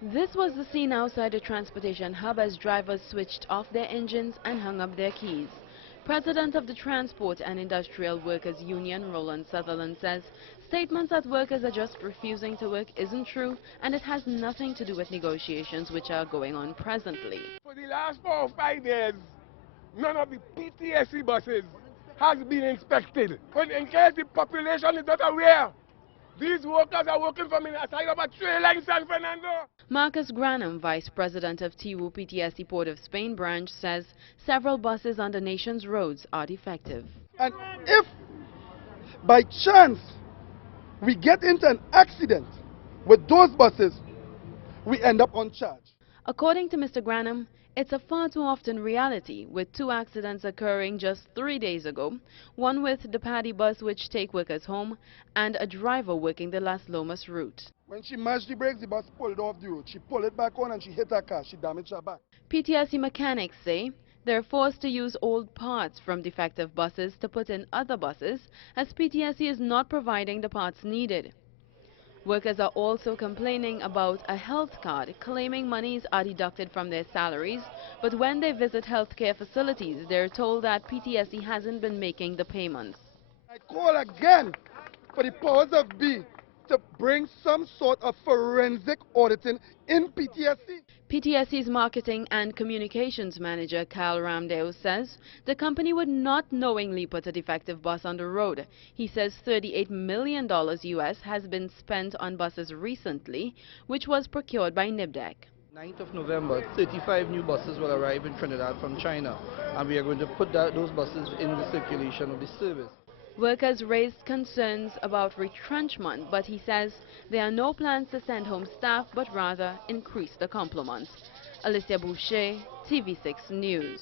This was the scene outside a transportation hub as drivers switched off their engines and hung up their keys. President of the Transport and Industrial Workers Union, Roland Sutherland, says statements that workers are just refusing to work isn't true, and it has nothing to do with negotiations which are going on presently. For the last 4 or 5 days, none of the PTSC buses has been inspected. But in case the population is not aware, these workers are working from inside of a trailer in San Fernando. Marcus Granum, Vice President of TU PTSC Port of Spain branch, says several buses on the nation's roads are defective. And if by chance we get into an accident with those buses, we end up on charge. According to Mr. Granum, it's a far too often reality, with 2 accidents occurring just 3 days ago, one with the Paddy bus which take workers home, and a driver working the Las Lomas route. When she mashed the brakes, the bus pulled off the road. She pulled it back on and she hit her car. She damaged her back. PTSC mechanics say they're forced to use old parts from defective buses to put in other buses, as PTSC is not providing the parts needed. Workers are also complaining about a health card, claiming monies are deducted from their salaries, but when they visit healthcare facilities, they're told that PTSC hasn't been making the payments. I call again for the powers of B to bring some sort of forensic auditing in PTSC. PTSC's marketing and communications manager, Kyle Ramdale, says the company would not knowingly put a defective bus on the road. He says $38 million US has been spent on buses recently, which was procured by NIBDEC. 9th of November, 35 new buses will arrive in Trinidad from China, and we are going to put those buses in the circulation of the service. Workers raised concerns about retrenchment, but he says there are no plans to send home staff, but rather increase the complement. Alicia Boucher, TV6 News.